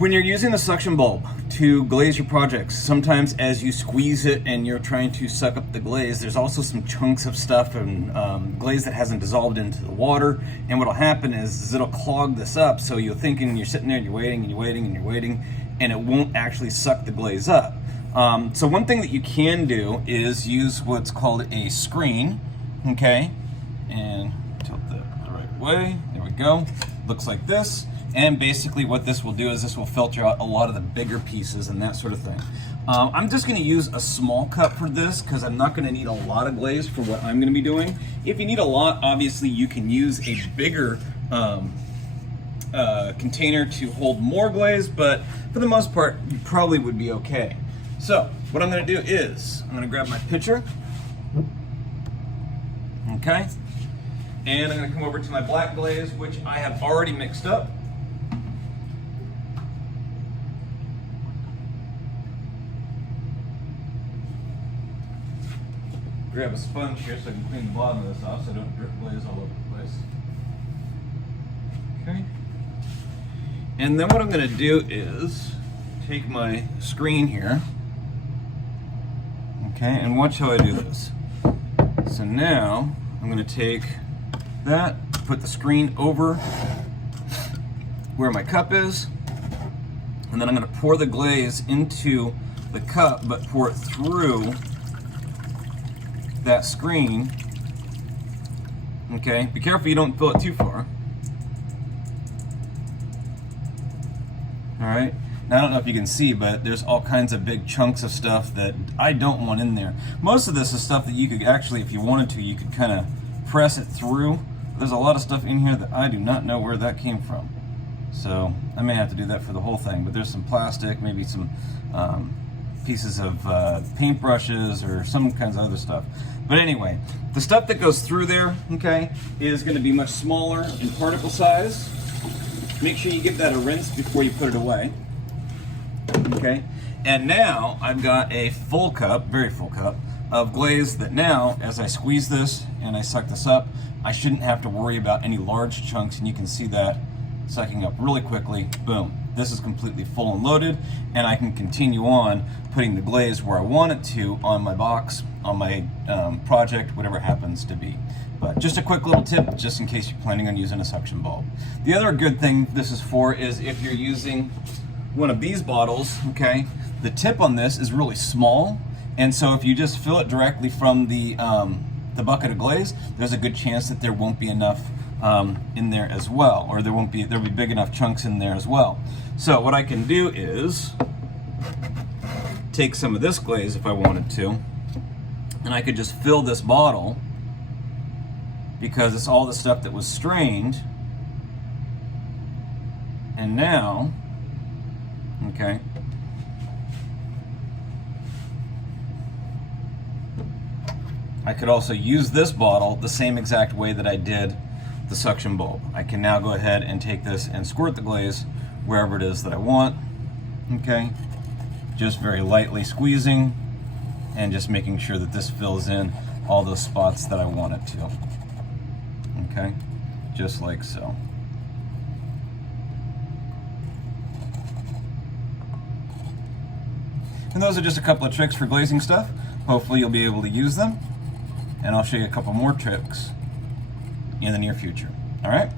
When you're using the suction bulb to glaze your projects, sometimes as you squeeze it and you're trying to suck up the glaze, there's also some chunks of stuff and glaze that hasn't dissolved into the water. And what'll happen is it'll clog this up. So you're thinking, you're sitting there, you're waiting and you're waiting and you're waiting, and it won't actually suck the glaze up. So one thing that you can do is use what's called a screen, okay? And tilt that the right way, there we go. Looks like this. And basically what this will do is this will filter out a lot of the bigger pieces and that sort of thing. I'm just gonna use a small cup for this because I'm not gonna need a lot of glaze for what I'm gonna be doing. If you need a lot, obviously you can use a bigger container to hold more glaze, but for the most part, you probably would be okay. So what I'm gonna do is, I'm gonna grab my pitcher, okay? And I'm gonna come over to my black glaze, which I have already mixed up. Grab a sponge here so I can clean the bottom of this off so I don't drip glaze all over the place. Okay. And then what I'm going to do is take my screen here. Okay, and watch how I do this. So now I'm going to take that, put the screen over where my cup is, and then I'm going to pour the glaze into the cup, but pour it through that screen. Okay, be careful you don't fill it too far. All right, now I don't know if you can see, but there's all kinds of big chunks of stuff that I don't want in there. Most of this is stuff that you could actually, if you wanted to, you could kind of press it through. There's a lot of stuff in here that I do not know where that came from. So I may have to do that for the whole thing, but there's some plastic, maybe some pieces of paintbrushes or some kinds of other stuff. But anyway, the stuff that goes through there, okay, is going to be much smaller in particle size. Make sure you give that a rinse before you put it away. Okay, and now I've got a full cup, very full cup, of glaze that now, as I squeeze this and I suck this up, I shouldn't have to worry about any large chunks, and you can see that sucking up really quickly. Boom. This is completely full and loaded, and I can continue on putting the glaze where I want it to on my box, on my project, whatever it happens to be. But just a quick little tip, just in case you're planning on using a suction bulb. The other good thing this is for is if you're using one of these bottles, okay, the tip on this is really small, and so if you just fill it directly from the bucket of glaze, there's a good chance that there won't be enough in there as well, or there'll be big enough chunks in there as well. So what I can do is take some of this glaze if I wanted to, and I could just fill this bottle because it's all the stuff that was strained. And now, okay, I could also use this bottle the same exact way that I did the suction bulb. I can now go ahead and take this and squirt the glaze wherever it is that I want. Okay, just very lightly squeezing and just making sure that this fills in all those spots that I want it to. Okay, just like so. And those are just a couple of tricks for glazing stuff. Hopefully you'll be able to use them, and I'll show you a couple more tricks in the near future. All right?